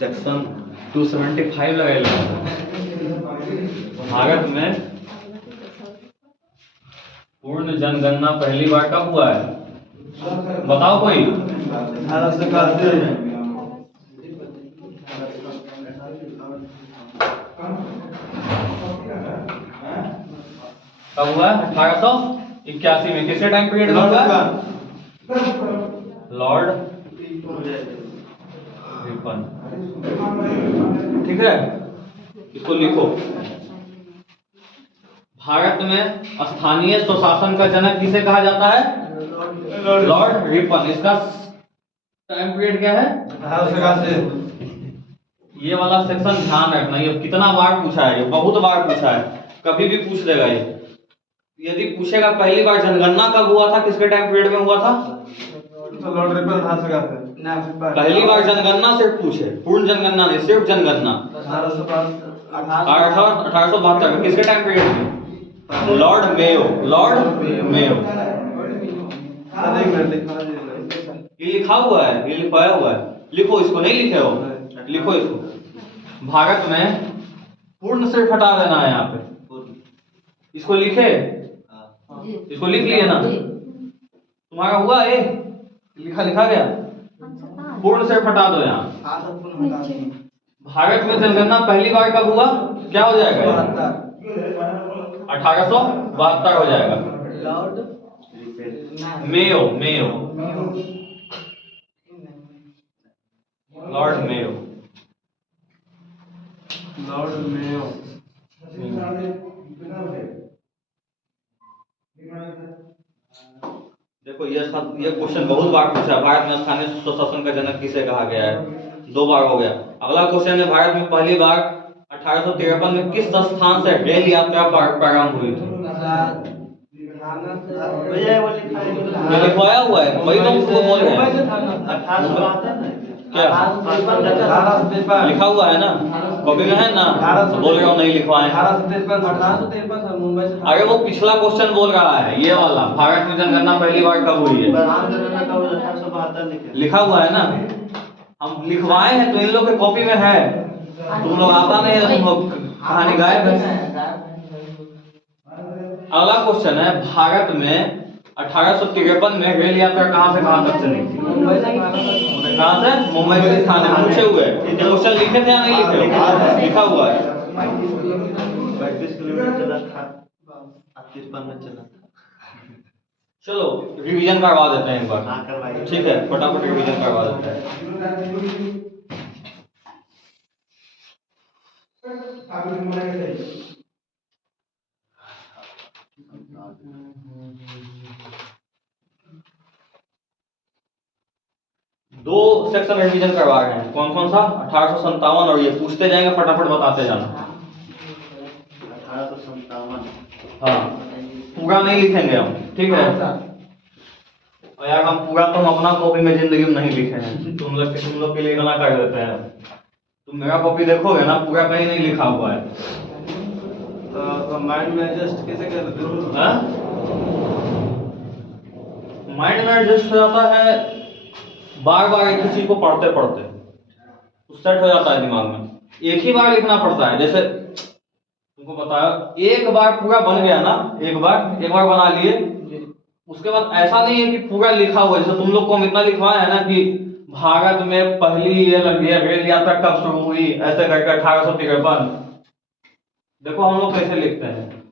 Section 275 लगाएगा। भारत में पूर्ण जनगणना पहली बार कब हुआ है? बताओ कोई। 1881 में। कब हुआ? 1881 में। किसके टाइम पीरियड में हुआ? Lord Ripon. ठीक है, इसको लिखो। भारत में स्थानीय स्वशासन का जनक किसे कहा जाता है? Lord Ripon. इसका टाइम पीरियड क्या है? 1881। ये वाला सेक्शन ध्यान रखना, ये कितना बार पूछा है, ये बहुत बार पूछा है, कभी भी पूछ देगा ये। यदि पूछेगा पहली बार जनगणना कब हुआ था, किसके टाइम पीरियड में हुआ था? तो लॉर्ड रिपन 1881। पहली बार जनगणना सिर्फ पूछे, पूर्ण जनगणना नहीं, सिर्फ जनगणना। 1872 में। किसके टाइम पीरियड में? Lord Mayo. Lord Mayo. ये लिखा हुआ है, ये लिखवाया हुआ है। लिखो इसको, नहीं लिखे हो? लिखो इसको। भारत में पूर्ण सिर्फ हटा देना है यहाँ पे। इसको लिखे, इसको लिख लिए ना? तुम्हारा हुआ ये लिखा गया? पूर्ण सिर्फ हटा दो यहाँ। भारत में जनगणना पहली बार कब हुआ? क्या हो जाएगा? 1872 हो जाएगा। Mayo. Mayo. Lord Mayo. Lord Mayo. देखो ये क्वेश्चन बहुत बार पूछा है। भारत में स्थानीय स्वशासन का जनक किसे कहा गया है? 2 बार हो गया। अगला क्वेश्चन है, भारत में पहली बार 1853 में किस स्थान से रेल यात्रा प्रारंभ हुई थी? लिखवाया हुआ है, वही तो उसको बोल रहे हैं। क्या लिखा हुआ है ना? कॉपी में है ना? बोल रहा हूँ नहीं लिखवाए। 1853 मुंबई से। अरे वो पिछला क्वेश्चन बोल रहा है, ये वाला भारत में जनगणना पहली बार कब हुई है? 1872 लिखा हुआ है ना? हम लिखवाए हैं तो इन लोग के कॉपी में है। तुम लोग आता नहीं है, तुम लोग कहानी गायब है। अगला क्वेश्चन है, भारत में 1853 में रेल यात्रा कहां से कहां तक चली थी? कहां से? मुंबई से थाने। पूछे हुए क्वेश्चन लिखे थे या नहीं लिखे? लिखा हुआ है। 32 किलोमीटर चला था, 38 में चला था। चलो रिवीजन करवा देते हैं एक बार। ठीक है, फटाफट रिवीजन करवा देते हैं। दो सेक्शन रिवीजन करवा रहे हैं। कौन कौन सा? 1857 और ये पूछते जाएंगे, फटाफट बताते जाना। 1857। हाँ, पूरा नहीं लिखेंगे हम, ठीक है? और यार हम पूरा तो हम अपना कॉपी में जिंदगी में नहीं लिखे हैं। तुम लोग के लिए गला कर देते हैं। तुम मेरा कॉपी देखोगे ना, पूरा कहीं नहीं लिखा हुआ है। तो माइंड में एडजस्ट कैसे करते हो? माइंड में एडजस्ट हो जाता है बार बार एक ही चीज को पढ़ते पढ़ते, सेट हो जाता है दिमाग में। एक ही बार लिखना पड़ता है। जैसे तुमको बताया, एक बार पूरा बन गया ना, एक बार बना लिए, उसके बाद ऐसा नहीं है कि पूरा लिखा हुआ। जैसे तुम लोग को हम इतना लिखवाया है ना कि भारत में पहली ये रेल यात्रा कब शुरू हुई, ऐसे करके 1853। देखो हम लोग कैसे लिखते हैं।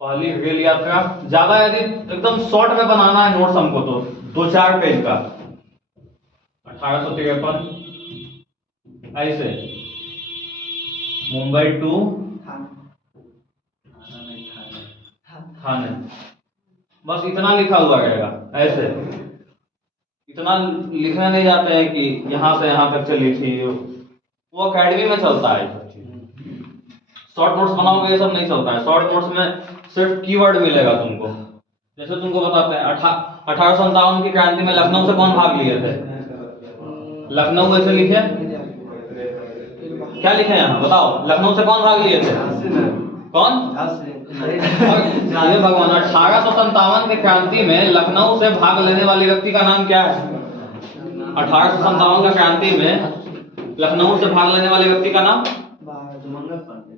पहली रेल यात्रा, ज्यादा यदि एकदम शॉर्ट में बनाना है नोट्स हमको तो 2-4 पेज का। 1853 ऐसे मुंबई टू थाने, बस इतना लिखा हुआ रहेगा। ऐसे इतना लिखने नहीं जाते हैं कि यहाँ से यहाँ तक चली थी। वो अकेडमी में चलता है। शॉर्ट नोट्स बनाओगे ये सब नहीं चलता है। शॉर्ट नोट्स में सिर्फ कीवर्ड मिलेगा तुमको। जैसे तुमको बताते हैं 1857 की क्रांति में लखनऊ से कौन भाग लिए थे? लखनऊ ऐसे लिखे, क्या लिखे यहाँ बताओ? लखनऊ से कौन भाग लिए थे? कौन? ये भगवान, 1857 की क्रांति में लखनऊ से भाग लेने वाले व्यक्ति का नाम क्या है? 1857 का क्रांति में लखनऊ से भाग लेने वाले व्यक्ति का नाम? मंगल पांडे।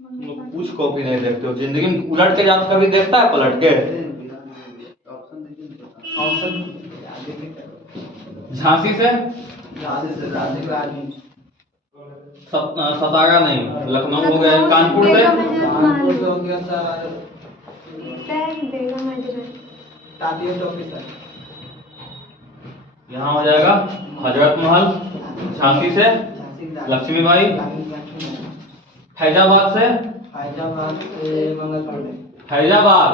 तुम लोग कुछ कॉपी नहीं देखते हो, जिंदगी में उलट के जात कभी देखता है पलट के? ऑप्शन देखिए, ऑप्शन आगे के करो। झांसी से? राजीव गांधी। सतारा नहीं, लखनऊ हो गया। कानपुर से? कानपुर से हो गया सर बेगम हजरत। तातिया टोपी सर। यहाँ हो जाएगा हजरत महल। झांसी से? लक्ष्मीबाई। फैजाबाद से? फैजाबाद से मंगल पांडे। फैजाबाद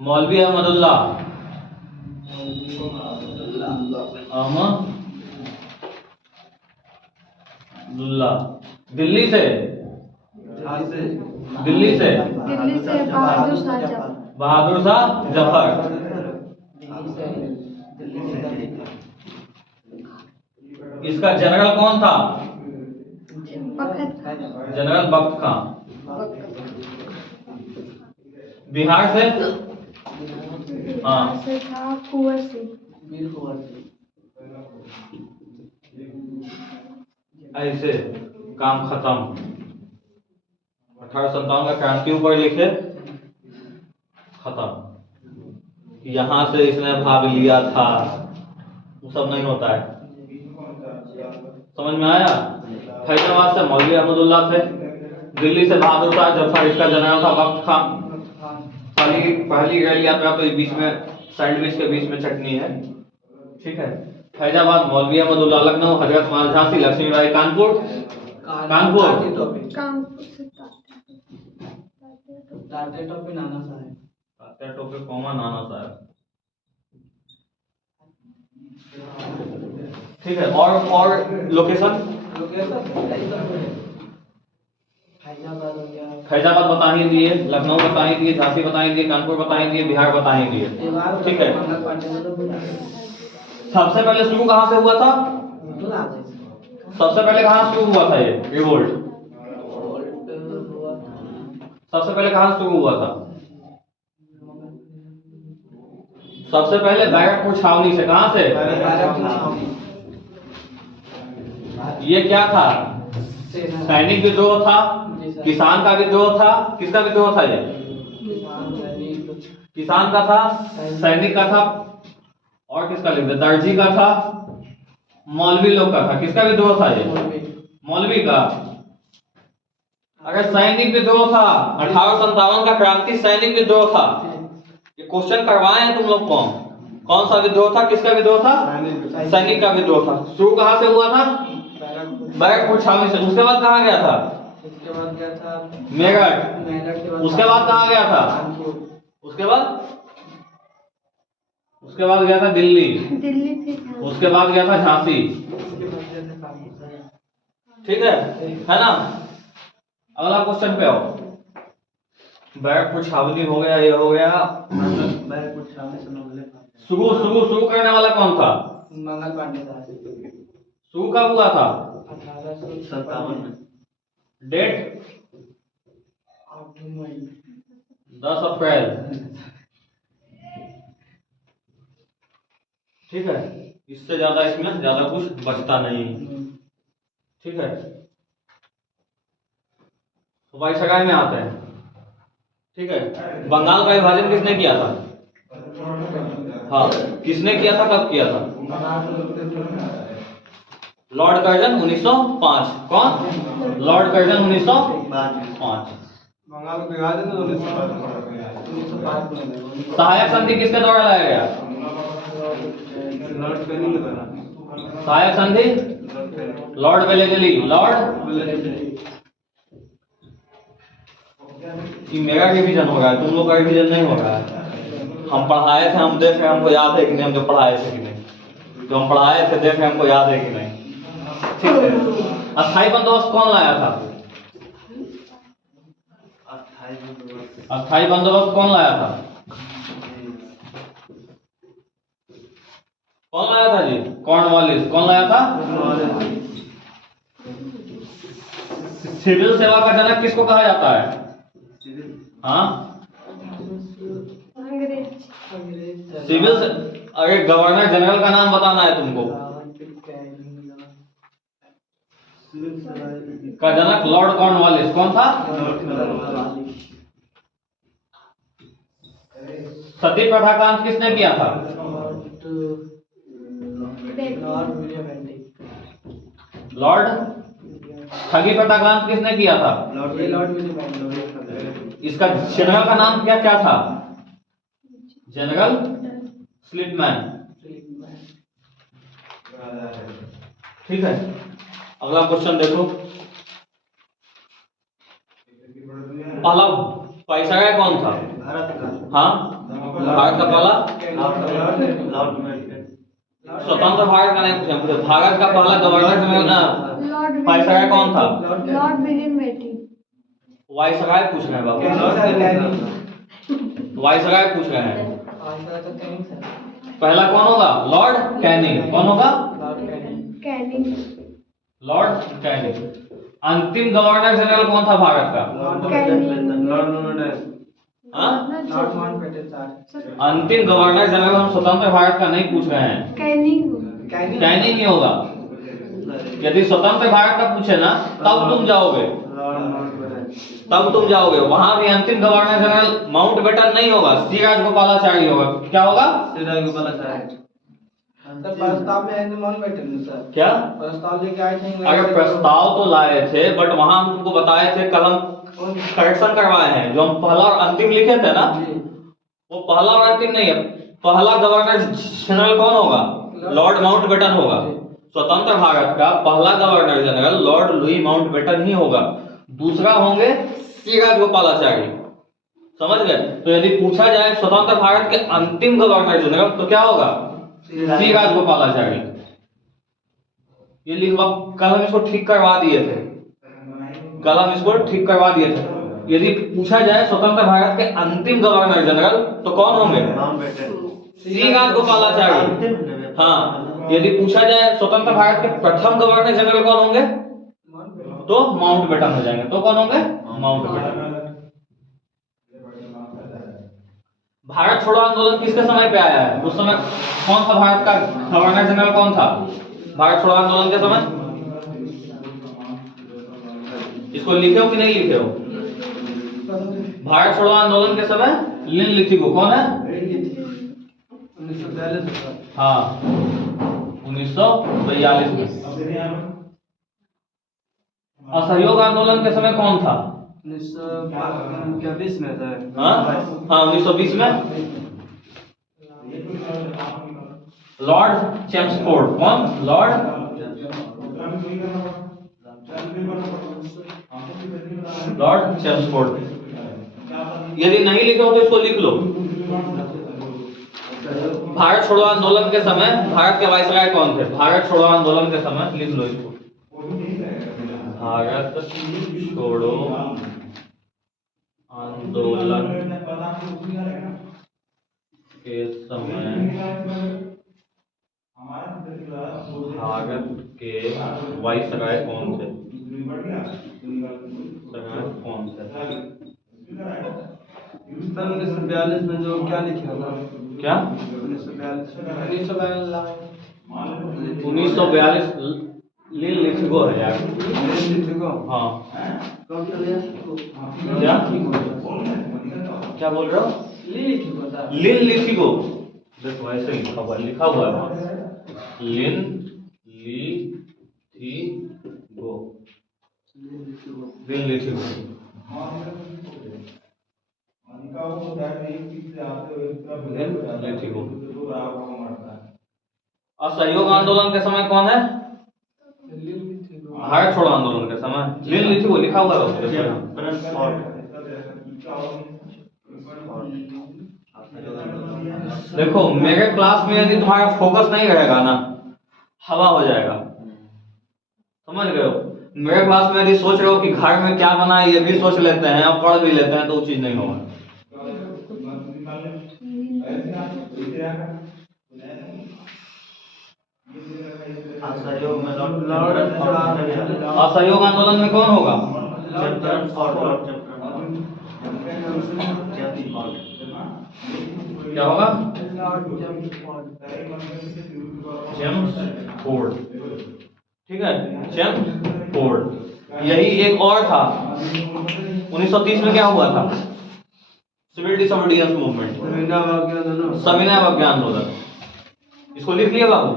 मौलवी अहमदुल्ला। अहमदुल्ला। दिल्ली से? दिल्ली से? दिल्ली से बहादुर शाह जफर। बहादुर शाह जफर। इसका जनरल कौन था? बखत जनरल बख्त खां। बिहार से? हाँ। से था कुंवर सिंह। वीर कुंवर सिंह। ऐसे काम खत्म। 1857 का क्रांति ऊपर लिखे, खत्म। यहाँ से इसने भाग लिया था, वो सब नहीं होता है। समझ में आया? फैजाबाद से मौलवी अहमदुल्ला थे। दिल्ली से बहादुर शाह जफर, इसका जनरल था बख्त खां। पहली रेल यात्रा तो बीच में सैंडविच के बीच में चटनी है, ठीक है। फैजाबाद मौलवी अहमदुल्ला। लखनऊ हजरत महल। झांसी लक्ष्मीबाई। कानपुर? कानपुर कानपुर से तात्या टोपी नाना साहब। तात्या टोपे कॉमा नाना साहब, ठीक है। और लोकेशन? फैजाबाद हो गया। फैजाबाद बता ही दिए, लखनऊ बता ही दिए, झांसी बता ही दिए, कानपुर बता ही दिए, बिहार बता ही दिए, ठीक है। मंगल पांडे को तो बुला सबसे पहले शुरू कहाँ से हुआ था? सबसे पहले कहाँ शुरू हुआ था ये रिवोल्ट? सबसे पहले कहाँ शुरू हुआ था? सबसे पहले बैरकपुर छावनी से। कहाँ से? ये क्या था? सैनिक विद्रोह था, किसान का विद्रोह था। किसका विद्रोह था ये? किसान का था, सैनिक का था, और किसका लिख दे? दर्जी का था, मौलवी लोग का था। किसका विद्रोह था ये? मौलवी का। अगर सैनिक विद्रोह था, 1857 का क्रांति सैनिक विद्रोह था। ये क्वेश्चन करवाए हैं तुम लोग को। कौन सा विद्रोह था? किसका विद्रोह था? सैनिक का विद्रोह था। शुरू कहाँ से हुआ था? बैरकपुर छावनी से। उसके बाद कहाँ गया था? उसके बाद गया था मेरठ। उसके बाद कहाँ गया था? उसके बाद गया था दिल्ली। दिल्ली से था। उसके बाद गया था झांसी, ठीक है ना। अगला क्वेश्चन पे आओ। बैरकपुर छावनी हो गया, ये हो गया। बैरकपुर छावनी से मंगल पांडे। शुरू करने वाला कौन था? मंगल पांडे था। शुरू कब हुआ था? 1857 में। डेट? 8 मई। 10 अप्रैल, ठीक है। इससे ज्यादा इसमें ज्यादा कुछ बचता नहीं, ठीक है। तो भाई सगाई में आते हैं, ठीक है। बंगाल का विभाजन किसने किया था? हाँ, किसने किया था? कब किया था? Lord Curzon 1905। कौन? Lord Curzon 1905। बंगाल का विभाजन 1905 में। सहायक संधि किसके द्वारा लाया गया? लॉर्ड कैनिंग ने बना। सहायक संधि? Lord Wellesley. कि मेरा रिवीजन हो रहा है, तुम लोग का रिवीजन नहीं हो रहा है। हम पढ़ाए थे, हम देख रहे हैं, हमको याद है कि नहीं? हम जो पढ़ाए थे कि नहीं? जो हम पढ़ाए थे देख रहे हैं, हमको याद है कि नहीं? ठीक है। अस्थायी बंदोबस्त कौन लाया था? अस्थायी बंदोबस्त कौन लाया था? कौन लाया था जी? कॉर्नवालिस। कौन लाया था? सिविल सेवा का जनक किसको कहा जाता है? हाँ, अंग्रेज। सिविल अरे गवर्नर जनरल का नाम बताना है तुमको। का जनक लॉर्ड कॉर्नवालिस कौन था? सती प्रथा का अंत किसने किया था? लॉर्ड। ठगी प्रथा का अंत किसने किया था? इसका जनरल का नाम क्या क्या था? जनरल स्लिटमैन। ठीक है, अगला क्वेश्चन देखो। पहला वायसराय कौन था? भारत का। हाँ, भारत का पहला स्वतंत्र भारत का नहीं पूछा मुझे। भारत का पहला गवर्नर जनरल वायसराय कौन था? Lord William Bentinck. वायसराय पूछ रहे हैं बाबू, वायसराय पूछ रहे हैं। पहला कौन होगा? Lord Canning. कौन होगा? कैनिंग। Lord Canning. अंतिम गवर्नर जनरल कौन था भारत का? हाँ? अंतिम गवर्नर जनरल हम स्वतंत्र भारत का नहीं पूछ रहे हैं, कैनिंग ही होगा। यदि स्वतंत्र भारत का पूछे ना तब तुम जाओगे, वहां भी अंतिम गवर्नर जनरल माउंटबेटन नहीं होगा, श्री राजगोपालाचारी होगा। क्या होगा? प्रस्ताव में क्या प्रस्ताव लेके आए थे? अगर प्रस्ताव तो लाए थे बट वहां हम तुमको बताए थे, कल हम करेक्शन करवाए हैं। जो हम पहला और अंतिम लिखे थे ना, वो पहला और अंतिम नहीं है। पहला गवर्नर जनरल कौन होगा? लॉर्ड माउंटबेटन होगा। स्वतंत्र भारत का पहला governor general lord Louis Mountbatten ही होगा। दूसरा होंगे श्री राजगोपालाचारी। समझ गए? तो यदि पूछा जाए स्वतंत्र भारत के अंतिम गवर्नर जनरल तो क्या होगा? श्री राजगोपालाचारी। ये लिखवा, कल हम इसको ठीक करवा दिए थे, यदि पूछा जाए स्वतंत्र भारत के अंतिम गवर्नर जनरल तो कौन होंगे? श्री राजगोपालाचारी। हाँ, यदि पूछा जाए स्वतंत्र भारत के प्रथम गवर्नर जनरल कौन होंगे तो माउंटबेटन हो जाएंगे। तो कौन होंगे? माउंटबेटन। भारत छोड़ो आंदोलन किसके समय पे आया है? उस समय कौन था भारत का गवर्नर जनरल? कौन था भारत छोड़ो आंदोलन के समय? इसको लिखे हो कि नहीं लिखे हो? भारत छोड़ो आंदोलन के समय लिन लिथिगो कौन है? 1942। हाँ, 1942 में। असहयोग आंदोलन के समय कौन था? 1920 में था। हाँ, 1920 में लॉर्ड चेम्सफोर्ड। कौन? Lord Chelmsford. यदि नहीं लिखे हो तो इसको लिख लो। भारत छोड़ो आंदोलन के समय भारत के वायसराय कौन थे? भारत छोड़ो आंदोलन के समय लिख लो इसको। भारत छोड़ो आंदोलन के समय भारत के वायसराय कौन थे? कौन थे? 1942 में जो क्या लिखा था? क्या 1942 लिन लिथिगो है यार। हाँ, क्या बोल रहे हो? लिन लिथिगो। देखो ऐसे लिखा हुआ है वहाँ, लिन लिथिगो, लिन लिथिगो। असहयोग आंदोलन के समय कौन है? भारत छोड़ो आंदोलन के समय लिन लिथिगो लिखा हुआ है। देखो मेरे क्लास में यदि तुम्हारा फोकस नहीं रहेगा ना, हवा हो जाएगा। समझ गए हो? मेरे क्लास में यदि सोच रहे हो कि घर में क्या बना है ये भी सोच लेते हैं और पढ़ भी लेते हैं तो वो चीज नहीं होगा। असहयोग आंदोलन में कौन होगा? क्या होगा? जेम्स फोर्ड, ठीक है, जेम्स फोर्ड। यही एक और था 1930 में, क्या हुआ था? सिविल डिसोबीडियंस मूवमेंट, सविनय अवज्ञा आंदोलन। इसको लिख लिया बाबू,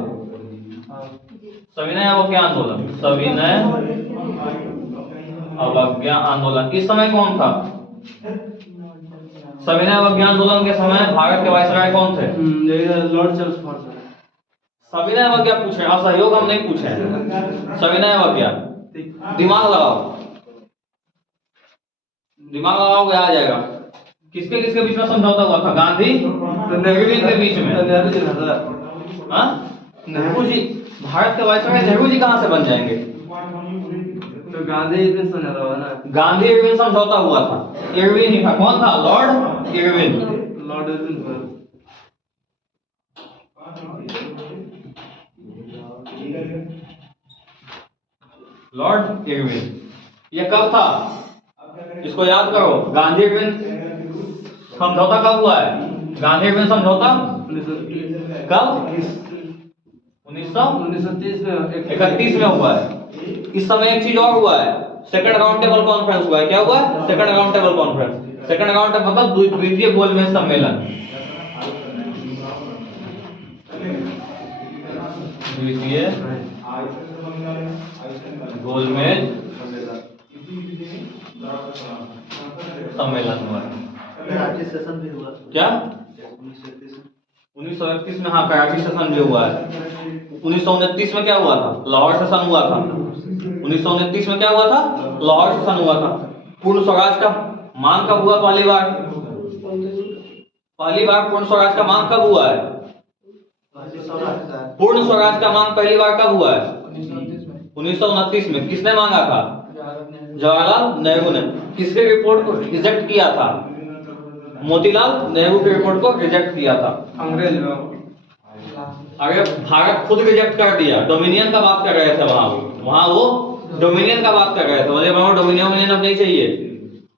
सविनय अवज्ञा आंदोलन, सविनय अवज्ञा आंदोलन। इस समय कौन था? सविनय अवज्ञा आंदोलन के समय भारत के वायसराय कौन थे? Lord Chelmsford. सविनय अवज्ञा पूछ रहे हैं, असहयोग हम नहीं पूछे हैं। सविनय अवज्ञा, दिमाग लगाओ, दिमाग लगाओगे आ जाएगा। किसके किसके बीच में समझौता हुआ था? गांधी इरविन के बीच में। हाँ, नेहरू जी, भारत के वायसराय नेहरू जी कहाँ से बन जाएंगे? तो गांधी इरविन समझौता हुआ ना, गांधी इरविन समझौता हुआ था। इरविन ही था, कौन था? Lord Irwin. Lord Irwin. Lord Irwin, ये कब था? इसको याद करो। गांधी इरविन समझौता कब हुआ है? गांधी इरविन समझौता कब? 1931 में हुआ है। इस समय एक चीज और हुआ है, सेकंड राउंड टेबल कॉन्फ्रेंस हुआ है। क्या हुआ है? Second round table conference. Second round table मतलब द्वितीय गोलमेज सम्मेलन। द्वितीय गोलमेज सम्मेलन हुआ है। कराची सेशन भी हुआ। क्या? 1931 में, हाँ, कराची सेशन भी हुआ है। 1929 में क्या हुआ था? लाहौर सेशन हुआ था। 1929 में क्या हुआ था? लाहौर सेशन हुआ था। पूर्ण स्वराज का मांग कब हुआ? पहली बार पूर्ण स्वराज का मांग कब हुआ है? पूर्ण स्वराज का मांग पहली बार कब हुआ है? 1929 में। किसने मांगा था? जवाहरलाल नेहरू ने। किसके रिपोर्ट को रिजेक्ट किया था? मोतीलाल नेहरू की रिपोर्ट को रिजेक्ट किया था। अंग्रेज। अरे भारत खुद रिजेक्ट कर दिया। डोमिनियन का बात कर रहे थे वहां वो डोमिनियन का बात कर रहे थे। बोले डोमिनियन अब नहीं चाहिए,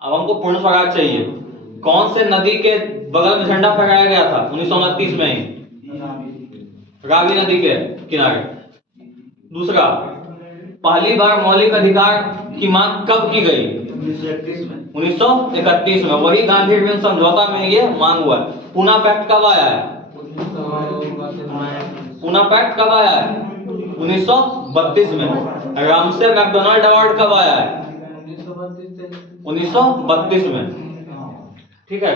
अब हमको पूर्ण स्वराज चाहिए। कौन से नदी के बगल में झंडा फहराया गया था? 1929 में ही, रावी नदी के किनारे। दूसरा, पहली बार मौलिक अधिकार की मांग कब की गई? 1931 में। वही गांधी इरविन समझौता में ये मांग हुआ है। पूना पैक्ट कब आया है? पूना पैक्ट कब आया है? 1932 में। रामसे मैकडोनाल्ड अवार्ड कब आया है? 1932 में, ठीक है।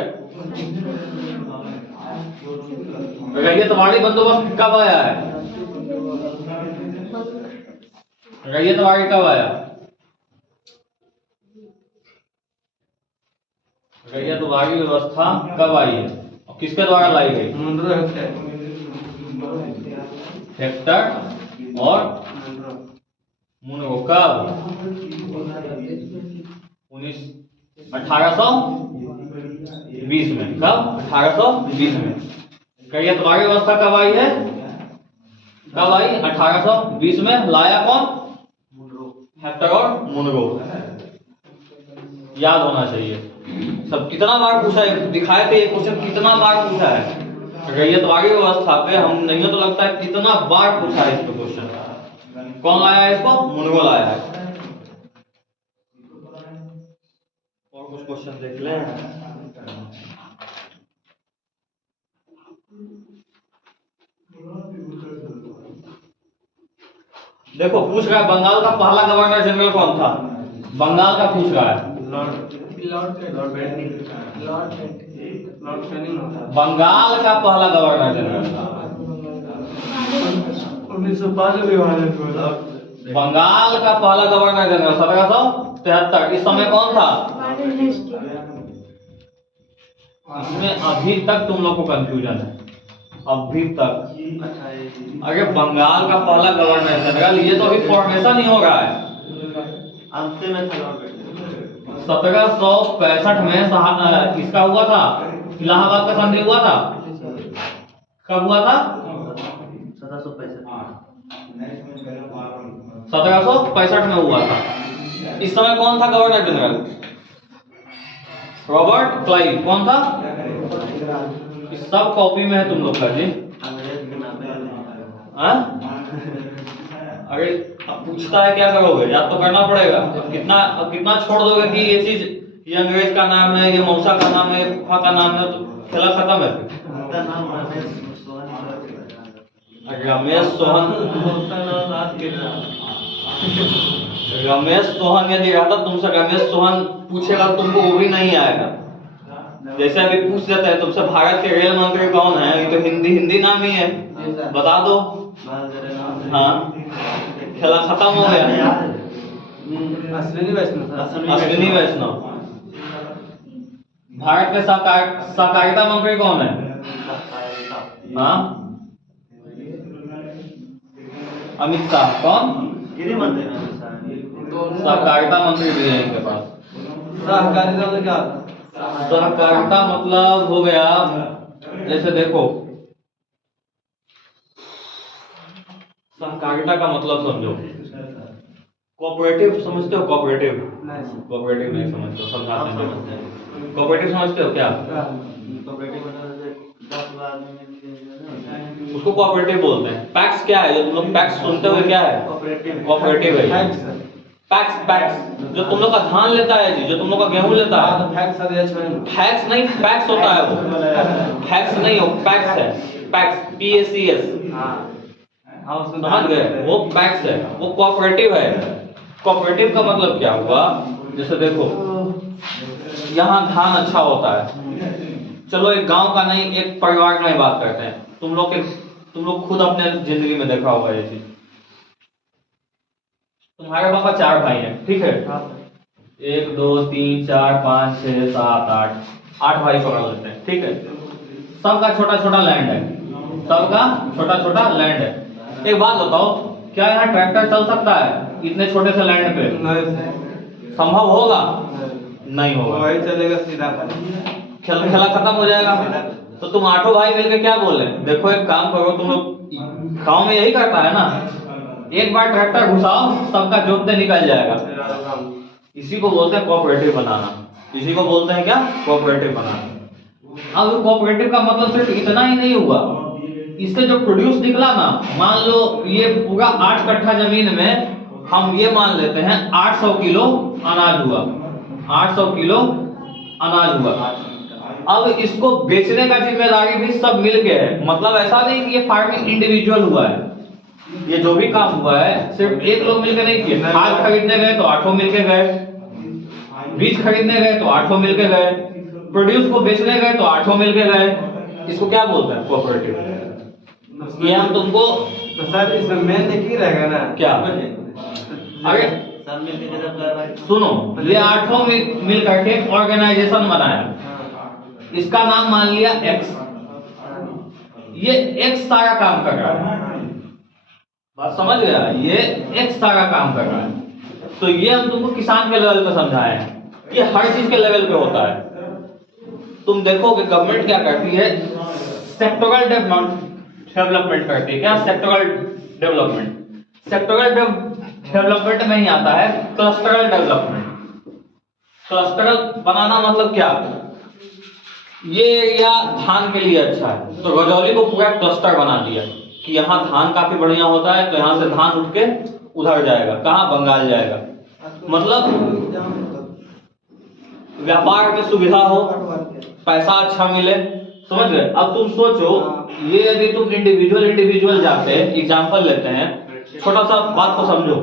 रैयतवाड़ी बंदोबस्त कब आया है? रैयतवाड़ी कब आया? रैयतवाड़ी व्यवस्था कब आई है और किसके द्वारा लाई गई? हेक्टर और मुनरो। कब? 1820 में। कब? 1820 में। रैयतवाड़ी व्यवस्था कब आई है? कब आई? 1820 में। लाया कौन? हेक्टर और मुनरो। याद होना चाहिए सब। कितना बार पूछा है, दिखाए थे ये क्वेश्चन कितना बार पूछा है। रैयतवाड़ी व्यवस्था पे हम नहीं तो लगता है कितना बार पूछा है इस पे क्वेश्चन। कौन लाया है इसको? मुनरो लाया है। और कुछ क्वेश्चन देख लें। देखो पूछ रहा है बंगाल का पहला गवर्नर जनरल कौन था? बंगाल का पूछ रहा है। बंगाल का पहला गवर्नर जनरल 1905 में। बंगाल का पहला गवर्नर जनरल 1773। इस समय कौन था? इसमें अभी तक तुम लोग को कंफ्यूजन है, अभी तक। अरे बंगाल का पहला गवर्नर जनरल, ये तो अभी फॉर्मेशन ही हो रहा है। 1765 में इसका हुआ था, इलाहाबाद का संधि हुआ था। कब हुआ था? 1765 में हुआ था। इस समय कौन था गवर्नर जनरल? Robert Clive. कौन था? सब कॉपी में है तुम लोग का जी। हाँ? अरे अब पूछता है क्या करोगे, याद तो करना पड़ेगा। अब कितना छोड़ दोगे कि ये चीज, ये अंग्रेज का नाम है, ये मौसा का नाम है, फूफा का नाम है, तो खेला खत्म है फिर। उनका नाम रमेश सोहन रमेश सोहन, रमेश सोहन यदि रहता तुमसे रमेश सोहन पूछेगा तुमको वो भी नहीं आएगा। जैसे अभी पूछ देते हैं तुमसे भारत के रेल मंत्री कौन है, ये तो हिंदी नाम ही है, बता दो। हाँ, खेला खत्म हो गया। अश्विनी वैष्णव। अश्विनी वैष्णव। भारत के सहकारिता मंत्री कौन है? हाँ, अमित शाह। कौन? गिरी मंत्री सहकारिता मंत्री भी है इनके पास। सहकारिता में क्या? सहकारिता मतलब हो गया, जैसे देखो सहकारिता का मतलब समझो, कोऑपरेटिव समझते हो? कोऑपरेटिव नहीं समझते हो, समझाते हैं। कोऑपरेटिव समझते हो क्या? उसको कोऑपरेटिव बोलते हैं। पैक्स क्या है, जो तुम लोग पैक्स सुनते हो क्या है? कोऑपरेटिव है। पैक्स जो तुम लोग का धान लेता है जी, जो तुम लोग का गेहूं लेता है, फैक्स नहीं, पैक्स होता है वो। फैक्स नहीं हो, पैक्स है। पैक्स, PACS, समझ गए? वो पैक्स है, वो कोऑपरेटिव है। कोऑपरेटिव का मतलब क्या हुआ, जैसे देखो यहाँ धान अच्छा होता है, चलो एक गांव का नहीं, एक परिवार का ही बात करते हैं। तुम लोग खुद अपने जिंदगी में देखा होगा ये चीज। तुम्हारे पापा 4 भाई हैं, ठीक है? 1 2 3 4 5 6 7 8 भाई पकड़ लेते हैं, ठीक है? सबका छोटा छोटा लैंड है, सबका छोटा छोटा लैंड है। एक बात बताओ, क्या यहाँ ट्रैक्टर चल सकता है इतने छोटे से लैंड पे? संभव होगा? नहीं होगा। वही चलेगा सीधा, खेला खत्म हो जाएगा। तो तुम 8 भाई मिलकर क्या बोले, देखो एक काम करो, तुम लोग गाँव में यही करता है ना, एक बार ट्रैक्टर घुसाओ, सबका जोतते निकल जाएगा। इसी को बोलते हैं कोऑपरेटिव बनाना। इसी को बोलते हैं क्या? कोऑपरेटिव बनाना। अब कोऑपरेटिव का मतलब सिर्फ इतना ही नहीं हुआ, इससे जो प्रोड्यूस निकला ना, मान लो ये पूरा 8 कट्ठा जमीन में हम ये मान लेते हैं 800 किलो अनाज हुआ, 800 किलो अनाज हुआ। अब इसको बेचने का जिम्मेदारी भी सब मिलके है। मतलब ऐसा नहीं कि ये फार्मिंग इंडिविजुअल हुआ है, ये जो भी काम हुआ है सिर्फ एक लोग मिलकर नहीं किए। खाद खरीदने गए तो 8 मिलके गए, बीज खरीदने गए तो 8 मिलके गए, प्रोड्यूस को बेचने गए तो 8 मिलके गए। इसको क्या बोलते हैं? कोऑपरेटिव। ये हम तुमको तो सर इसमें मेन एक ही रहेगा ना क्या? अरे सुनो, ये 8 मिल करके ऑर्गेनाइजेशन बनाया, इसका नाम मान लिया X। ये X सारा काम कर रहा है, बात समझ गया? ये X सारा काम कर रहा है। तो ये हम तुमको किसान के लेवल पे समझाए हैं, ये हर चीज के लेवल पे होता है। तुम देखो कि गवर्नमेंट क्या करती है, सेक्टोरल डेवलपमेंट करती है। क्या? Sectoral development. सेक्टोरल डेवलपमेंट में ही आता है क्लस्टरल डेवलपमेंट। क्लस्टरल बनाना मतलब क्या? ये एरिया धान के लिए अच्छा है, तो रजौली को पूरा क्लस्टर बना दिया कि यहाँ धान काफी बढ़िया होता है, तो यहाँ से धान उठ के उधर जाएगा, कहाँ? बंगाल जाएगा। मतलब व्यापार में सुविधा हो, पैसा अच्छा मिले, समझ गए? अब तुम सोचो, ये यदि तुम इंडिविजुअल जाके एग्जांपल लेते हैं, छोटा सा बात को समझो।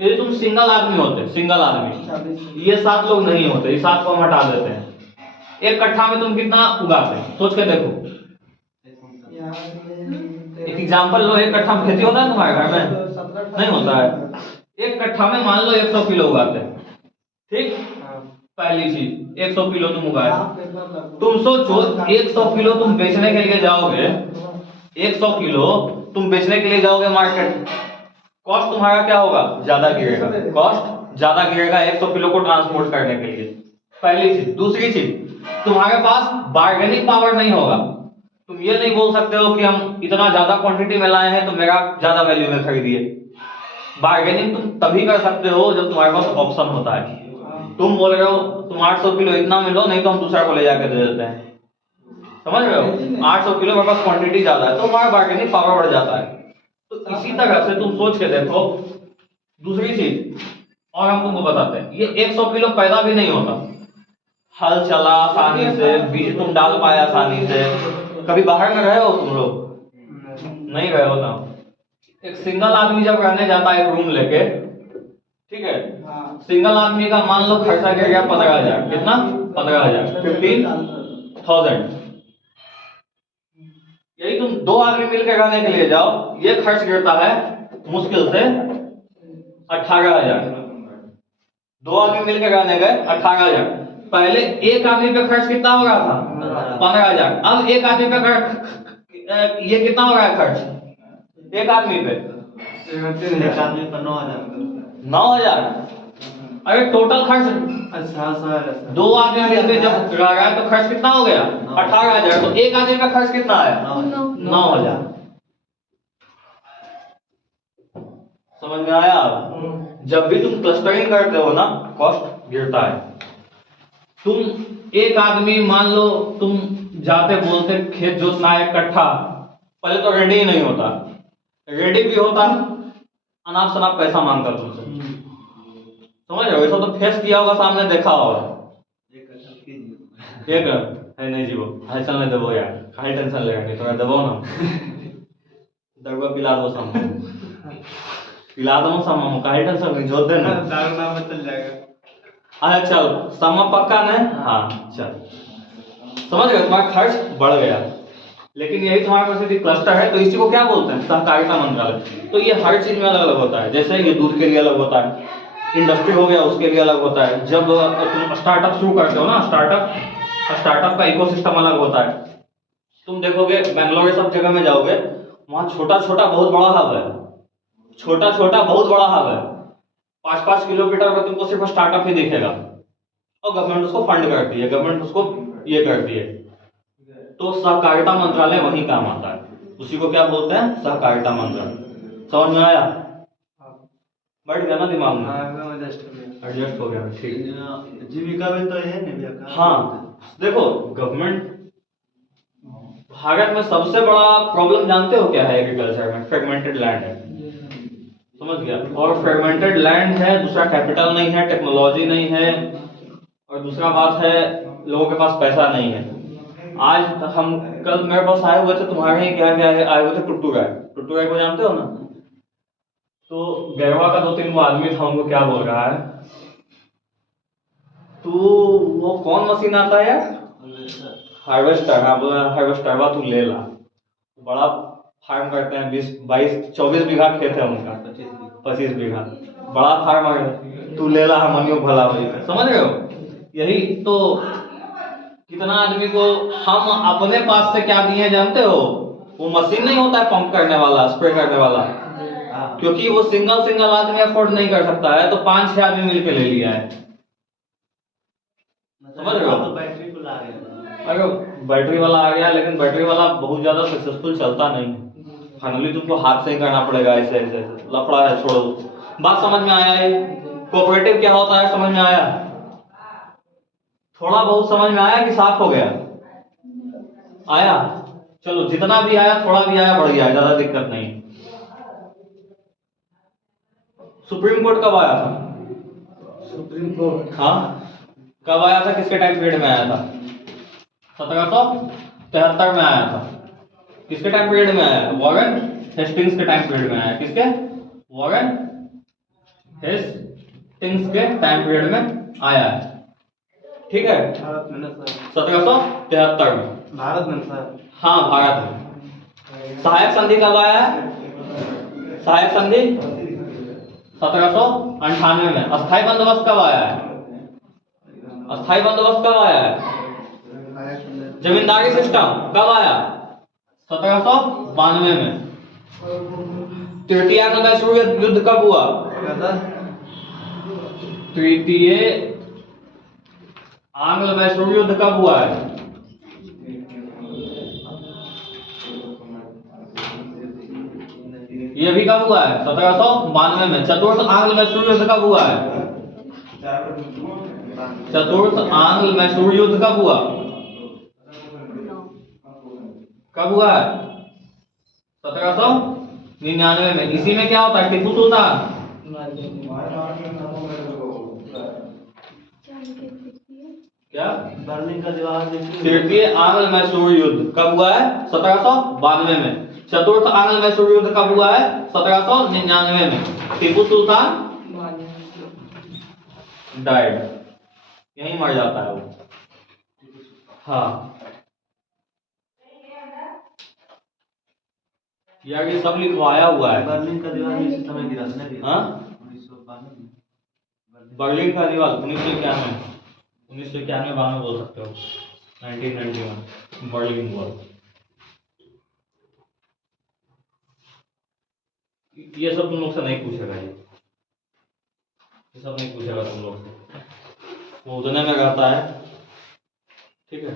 यदि तुम सिंगल आदमी होते, सिंगल आदमी, ये 7 लोग नहीं होते, ये 7 को हम हटा देते हैं, एक कट्ठा में तुम कितना उगाते? सोच के देखो। एक एग्जांपल लो, एक कट्ठा में खेती होता है तुम्हारे घर में? नहीं होता है। एक कट्ठा में मान लो 100 किलो उगाते हैं, ठीक? पहली चीज 100 किलो तुम उगाए। तुम सोचो 100 किलो तुम बेचने के लिए जाओगे, 100 किलो तुम बेचने के लिए जाओगे मार्केट, कॉस्ट तुम्हारा क्या होगा? ज्यादा गिरेगा, कॉस्ट ज्यादा गिरेगा 100 किलो को ट्रांसपोर्ट करने के लिए। पहली चीज। दूसरी चीज, तुम्हारे पास बार्गेनिंग पावर नहीं होगा। तुम ये नहीं बोल सकते हो कि हम इतना ज्यादा क्वांटिटी में लाए हैं तो मेरा ज्यादा वैल्यू में खरीदिए। बार्गेनिंग तुम तभी कर सकते हो जब तुम्हारे पास ऑप्शन होता है। तुम बोल रहे हो तुम 800 किलो इतना में लो, नहीं तो हम दूसरा को ले जाकर दे देते हैं, समझ रहे हो? 800 किलो मेरे पास क्वांटिटी ज्यादा है, तो हमारा बार्गेनिंग पावर बढ़ जाता है। तो इसी तरह से तुम सोच के देखो। दूसरी चीज और हम तुमको बताते हैं, ये 100 किलो पैदा भी नहीं होता। हल चला आसानी से, बीज तुम डाल पाए आसानी से। कभी बाहर में रहे हो तुम लोग? नहीं रहे हो ना। एक सिंगल आदमी जब रहने जाता है एक रूम लेके, ठीक है, सिंगल आदमी का मान लो खर्चा गिर गया 15,000। कितना? 15,000, 15,000। यही तुम दो आदमी मिलकर रहने के लिए जाओ, ये खर्च गिरता है मुश्किल से 18,000। दो आदमी मिलकर रहने गए 18,000। पहले एक आदमी पे खर्च कितना हो रहा था? 15,000। अब एक आदमी पे खर्च ये कितना हो रहा है खर्च एक आदमी पे? एक आदमी पर 9,000। 9,000। अरे टोटल खर्च दो आदमी मिलकर जब रह रहा है तो खर्च कितना हो गया? 18,000। तो एक आदमी का खर्च कितना है? 9,000। समझ में आया? जब भी तुम क्लस्टरिंग करते हो ना, कॉस्ट गिरता है। तुम एक आदमी मान लो तुम जाते बोलते खेत जोतना है कट्ठा, पहले तो रेडी ही नहीं होता, रेडी भी होता अनाप शनाप पैसा मांगता तुमसे। समझ रहे हो? ऐसा तो फेस किया होगा, सामने देखा होगा। एक है नहीं जीवो, हाय चलने देवो यार, काहे टेंशन ले रहे, थोड़ा देवो ना। दरवा पिला दो सामने, पिला दो सामने, काहे टेंशन नहीं, जोत देना, दारू नाम में चल जाएगा। अच्छा चल सामा पक्का नहीं? हाँ चल, समझ गए? तुम्हारा खर्च बढ़ गया, लेकिन यही तुम्हारे पास यदि क्लस्टर है तो इसी को क्या बोलते हैं? सहकारिता मंत्रालय। तो ये हर चीज में अलग अलग होता है। जैसे ये दूध के लिए अलग होता है, इंडस्ट्री हो गया उसके लिए अलग होता है। जब तुम स्टार्टअप शुरू करते हो ना, स्टार्टअप का इकोसिस्टम अलग होता है। तुम देखोगे बैंगलोर ये सब जगह में जाओगे, वहाँ छोटा छोटा बहुत बड़ा हब है, छोटा छोटा बहुत बड़ा हब है। 5-5 किलोमीटर पर तुमको सिर्फ स्टार्टअप ही दिखेगा, और गवर्नमेंट उसको फंड करती है, गवर्नमेंट उसको ये करती है। तो सहकारिता मंत्रालय वही काम आता है, उसी को क्या बोलते हैं? सहकारिता मंत्रालय। समझ में आया? बैठ गया ना दिमाग में? एडजस्ट हो गया, ठीक। जीविका में तो है नहीं भैया? हाँ देखो, गवर्नमेंट भारत में सबसे बड़ा प्रॉब्लम जानते हो क्या है एग्रीकल्चर में? फ्रेगमेंटेड लैंड है। समझ गया? और फ्रेगमेंटेड लैंड है, दूसरा कैपिटल नहीं है, टेक्नोलॉजी नहीं है, और दूसरा बात है लोगों के पास पैसा नहीं है। आज हम कल मेरे पास आए हुए थे, तुम्हारे ही क्या क्या है, आए हुए थे टुट्टू राय को जानते हो ना? तो गैरवा का 2-3 आदमी था, उनको क्या बोल रहा है, तू वो कौन मशीन आता है यार, हार्वेस्टर। हाँ बोला हार्वेस्टरवा तू ले ला, बड़ा फार्म करते हैं, 20-22-24 बीघा खेत है उनका, 25 बीघा, बड़ा फार्म है, तू ले ला, हमनियों भला हो। समझ रहे हो? यही तो कितना आदमी को हम अपने पास से क्या दिए जानते हो? वो मशीन नहीं होता है पंप करने वाला, स्प्रे करने वाला, क्योंकि वो सिंगल आदमी अफोर्ड नहीं कर सकता है, तो 5-6 आदमी मिलकर ले लिया है। समझ रहे हो? तो बैटरी को ला गया। अरे बैटरी वाला आ गया, लेकिन बैटरी वाला बहुत ज्यादा सक्सेसफुल चलता नहीं। फाइनली तुमको हाथ से ही करना पड़ेगा, ऐसे ऐसे लफड़ा है, छोड़ो। बात समझ में आया है? कोऑपरेटिव क्या होता है समझ में आया? थोड़ा बहुत समझ में आया कि साफ हो गया? आया? चलो जितना भी आया, थोड़ा भी आया, बढ़ गया, ज्यादा दिक्कत नहीं। सुप्रीम कोर्ट कब आया था? सुप्रीम कोर्ट, हाँ कब आया था? किसके टाइम पीरियड में आया था? 1773 में आया था। किसके टाइम पीरियड में आया? वॉरेन हेस्टिंग्स के टाइम पीरियड में आया। किसके? वॉरेन हेस्टिंग्स के टाइम पीरियड में आया है। ठीक है? भारत में ना सर? 1773 में भारत में सर? हाँ भारत में। सहायक संधि कब आया है? सहायक संधि 1798 में। अस्थायी बंदोबस्त कब आया है? अस्थायी बंदोबस्त कब आया है? जमींदारी सिस्टम कब आया? 1792 में। तृतीय मैसूर युद्ध कब हुआ? तृतीय आंग्ल मैसूर युद्ध कब हुआ है? ये भी कब हुआ है? 1792 में। चतुर्थ आंग्ल मैसूर युद्ध कब हुआ है? चतुर्थ आंग्ल मैसूर युद्ध कब हुआ? कब हुआ है? 1792 99 में। इसी में क्या होता है, टीपू सुल्तान क्या बर्लिन का दीवार देखिए। तृतीय आंग्ल मैसूर युद्ध कब हुआ है, 1792 में। चतुर्थ आंग्ल मैसूर युद्ध कब हुआ है, 1799 में। टीपू सुल्तान डाइड, यहीं मर जाता है वो। हाँ यार ये सब लिखवाया हुआ है। बर्लिन का दीवार इसी समय गिरा था ना। हाँ 1992 में। बर्लिन का दीवार 1991, 1991-92 बोल सकते हो। 1991 बर्लिन वॉल। ये सब तुम लोग से नहीं पूछेगा, ये सब नहीं पूछेगा तुम लोग से, वो उतने में रहता है। ठीक है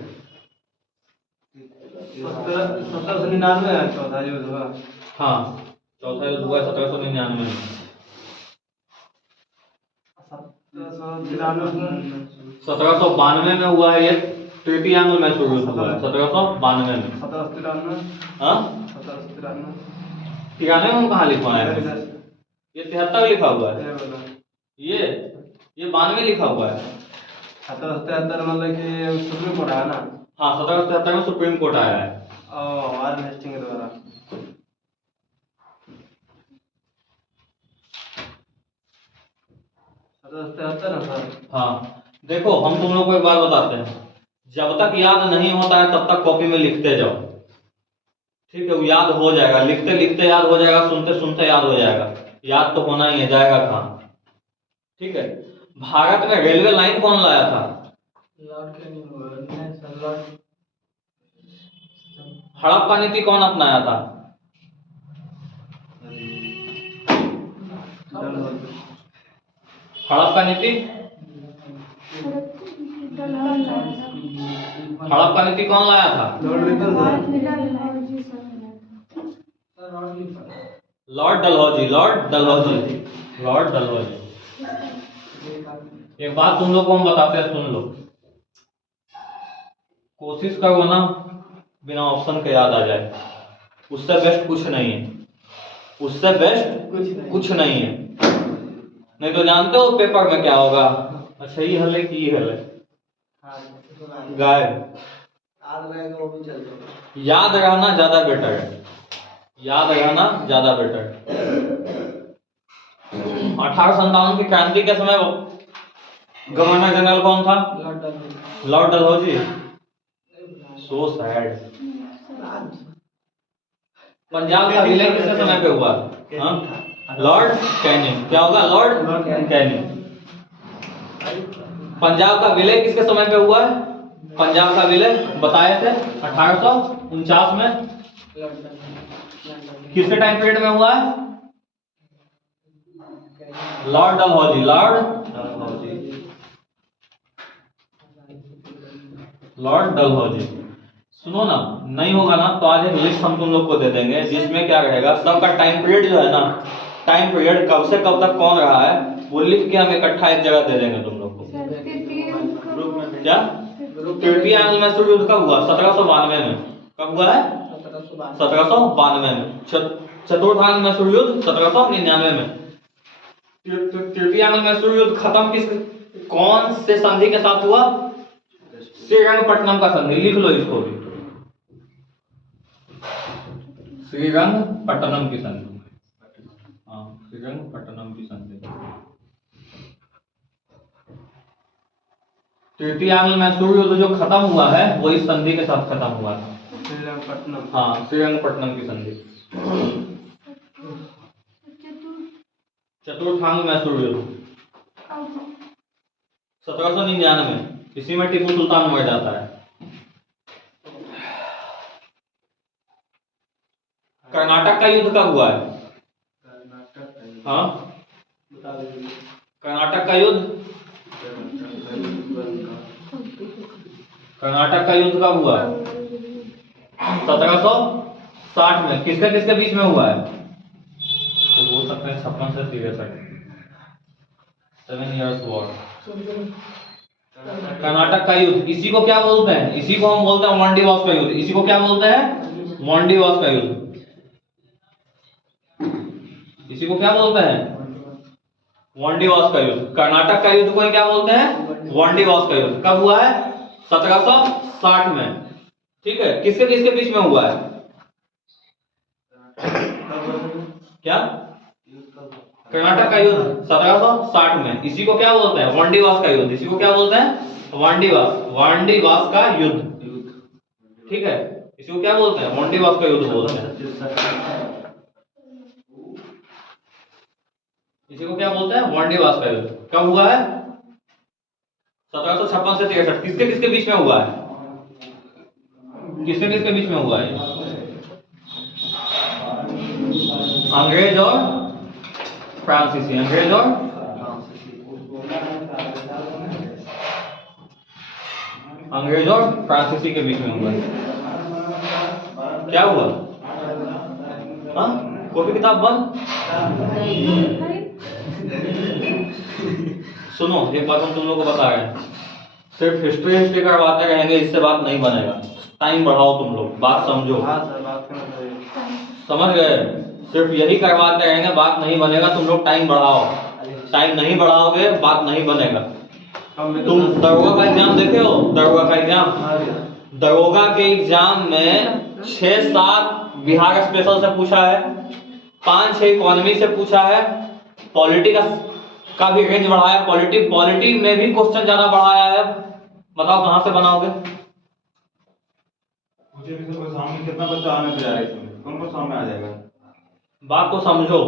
1799 है चौथा युद्ध हुआ। हाँ चौथा युद्ध हुआ 1799 में। 1792 में हुआ है ये तृतीय आंग्ल मैसूर युद्ध हुआ है 1792 में। 1793। हाँ 1793 93 में कहाँ लिखवाया है, ये 73 लिखा हुआ है। ये 92 लिखा हुआ है। 1773 मतलब कि सुप्रीम कोर्ट आया ना। हाँ 1773 में सुप्रीम कोर्ट आया है। वारेन हेस्टिंग के द्वारा। 1773 है सर। हाँ देखो हम तुम लोग को एक बात बताते हैं, जब तक याद नहीं होता है तब तक कॉपी में लिखते जाओ। ठीक है वो याद हो जाएगा, लिखते लिखते याद हो जाएगा, सुनते सुनते याद हो जाएगा। याद तो होना ही है, जाएगा कहाँ। ठीक है भारत में रेलवे लाइन कौन लाया था, हड़प्पा नीति कौन अपनाया था, हड़प्पा नीति, हड़प्पा नीति कौन लाया था, Lord Dalhousie, Lord Dalhousie, Lord Dalhousie. एक बात तुम लोग को हम बताते हैं, सुन लो। कोशिश करो ना बिना ऑप्शन के याद आ जाए, उससे बेस्ट कुछ नहीं है, उससे बेस्ट कुछ नहीं है। नहीं तो जानते हो पेपर में क्या होगा, अच्छा ये हले की हले गायब। याद रहना ज्यादा बेटर है, याद रहना ज्यादा बेटर। 1857 की क्रांति के समय गवर्नर जनरल कौन था, Lord Dalhousie. So sad. Punjab का विलय किसके समय पे हुआ, लॉर्ड कैनिंग। क्या होगा, लॉर्ड कैनिंग। पंजाब का विलय किसके समय पे हुआ है, पंजाब का विलय बताए थे 1849 में। किसके टाइम पीरियड में हुआ है, लॉर्ड डलहौजी, लॉर्ड डलहौजी। सुनो ना, नहीं होगा ना तो आज एक लिस्ट हम तुम लोग को दे देंगे जिसमें क्या रहेगा, सबका टाइम पीरियड जो है ना, टाइम पीरियड कब से कब तक कौन रहा है वो लिख के हम इकट्ठा एक जगह दे देंगे तुम लोग को। क्या तृतीय आंग्ल मैसूर युद्ध कब हुआ, 1792 में। कब हुआ है, 1792 में। चतुर्थ आंग्ल मैसूर युद्ध 1799 में। तृतीय आंग्ल मैसूर युद्ध खत्म किस कौन से संधि के साथ हुआ, श्रीरंगपट्टनम का संधि। लिख लो इसको भी, श्रीरंगपट्टनम की संधि। हाँ श्रीरंगपट्टनम की संधि। तृतीय आंग्ल मैसूर युद्ध जो खत्म हुआ है वो इस संधि के साथ खत्म हुआ था, श्रीरंगपट्टनम। हाँ श्रीरंगपट्टनम की संधि। चतुर्थ आंग्ल मैसूर युद्ध 1799 में। इसी में टीपू सुल्तान मर जाता है। कर्नाटक का युद्ध कब हुआ है, हाँ कर्नाटक का युद्ध, कर्नाटक का युद्ध कब हुआ, 1760 में। किसके किसके बीच में हुआ है, तो बोल सकते हैं 56 से 63, 7 इयर्स वॉर। कर्नाटक का युद्ध, इसी को क्या बोलते हैं, इसी को हम बोलते हैं मॉन्डीवास का युद्ध। इसी को क्या बोलते हैं, मॉन्डीवास का युद्ध। इसी को क्या बोलते हैं? वांडीवास का युद्ध। कर्नाटक का युद्ध को क्या बोलते हैं? वांडीवास का युद्ध। कब हुआ है? 1760 में। ठीक है, किसके किसके बीच में हुआ है? क्या? कर्नाटक का युद्ध 1760 में। इसी को क्या बोलते हैं? वांडीवास का युद्ध। इसी को क्या बोलते हैं? वांडीवास का युद्ध। ठीक है, इसी को क्या बोलते हैं? वांडीवास का युद्ध बोलते हैं। इसी को क्या बोलते हैं? वांडीवास का युद्ध। कब हुआ है? 1756 से 63। किसके किसके बीच में हुआ है? किसके किसके बीच में हुआ है? अंग्रेज और फ्रांसीसी। अंग्रेज और फ्रांसीसी के बीच में हुआ है। क्या हुआ? हाँ, कॉपी किताब बंद। सुनो, एक बात हम तुम लोग को बता रहे हैं, सिर्फ हिस्ट्री करवाते रहेंगे, इससे बात नहीं बनेगा। टाइम बढ़ाओ, तुम लोग बात समझो। समझ गए? सिर्फ यही करवाते रहेंगे, बात नहीं बनेगा। तुम लोग टाइम बढ़ाओ। टाइम नहीं बढ़ाओगे, बात नहीं बनेगा। तुम दरोगा का एग्जाम देखे हो? दरोगा का एग्जाम, दरोगा के एग्जाम में 6-7 बिहार स्पेशल से पूछा है, 5-6 इकोनॉमी से पूछा है, पॉलिटी का भी रेंज बढ़ाया। पॉलिटी में भी क्वेश्चन ज्यादा बढ़ाया है। बताओ कहां से बनाओगे? सामने कितना बच्चा आने पे जा रहा है, कौन कौन सामने आ जाएगा? बात को समझो,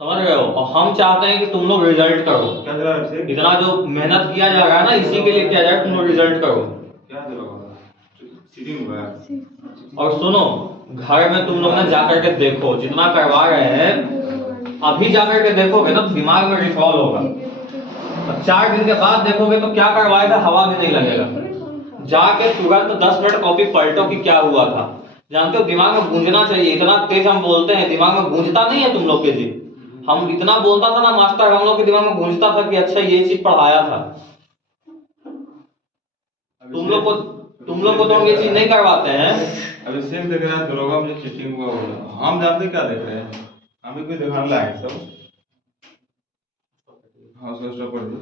समझ रहे हो? और हम चाहते हैं कि तुम लोग रिजल्ट करो। क्या दे रहा है? इतना जो मेहनत किया जा रहा है ना, इसी के लिए किया जा रहा है। तुम लोग रिजल्ट करो। क्या दे रहा है? चीटिंग हुआ है। और सुनो, घर में तुम लोग ना जाकर के देखो, जितना करवा रहे हैं अभी जाकर के देखोगे ना, दिमाग में रिकॉल होगा। 4 दिन के बाद देखोगे तो क्या करवाएगा, हवा भी नहीं लगेगा। जाके तुरंत 10 मिनट कॉपी पलटो कि क्या हुआ था। जानते हो, दिमाग में गूंजना चाहिए। इतना तेज हम बोलते हैं, दिमाग में गूंजता नहीं है तुम लोग के जी। हम इतना बोलता था ना मास्टर, हम लोग के दिमाग में गूंजता था कि अच्छा ये चीज पढ़ाया था। तुम लोग को तो हम ये चीज नहीं करवाते हैं। अभी सेम देख रहा है, दरोगा मुझे चीटिंग हुआ बोला। हम जानते क्या देख रहे हैं? हमें कोई दिखाने लायक सब। हाँ, उसको स्टॉप कर दो।